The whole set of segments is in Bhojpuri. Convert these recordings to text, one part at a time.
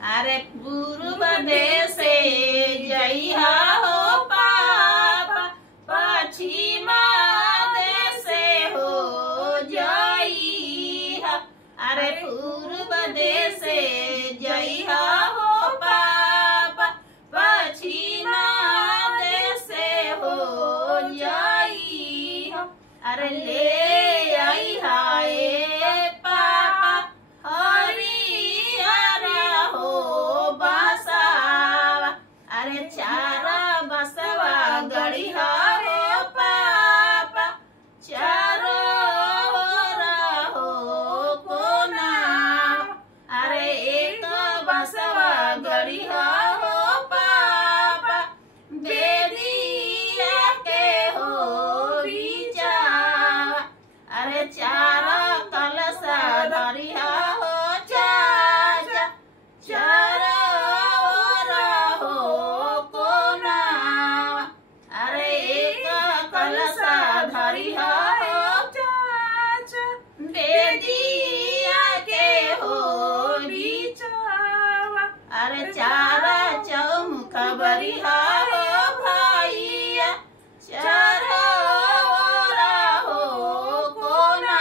अरे पूर्व देश से जइहा हो पापा, पश्चिम देश से हो जइहा। अरे पूर्व देश से जइहा हो पापा, पश्चिम देश से हो जइहा। अरे ले आइहा ए पापा हरियर हो बसवा। अरे चार बसवा गड़िया हो पापा, चारो ओर हो कोना। अरे एक बसवा गड़िया हो पापा, बेरिया के हो बिचावा। अरे चार कलशा धरिया हो चाचा, चारो ओर हो कोना। अरे एक कलशा धरिया हो चाचा, बेदिया के हो बिचावा। अरे चार चौमुख बरिहा हो भैया, चारो ओर हो कोना।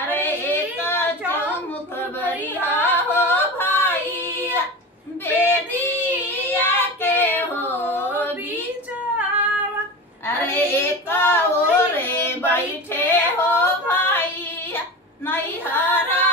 अरे एक चौमुख बरिहा हो भैया, बेदिया के हो बिचावा। अरे एक ओरे बैठे हो भैया, नैहरा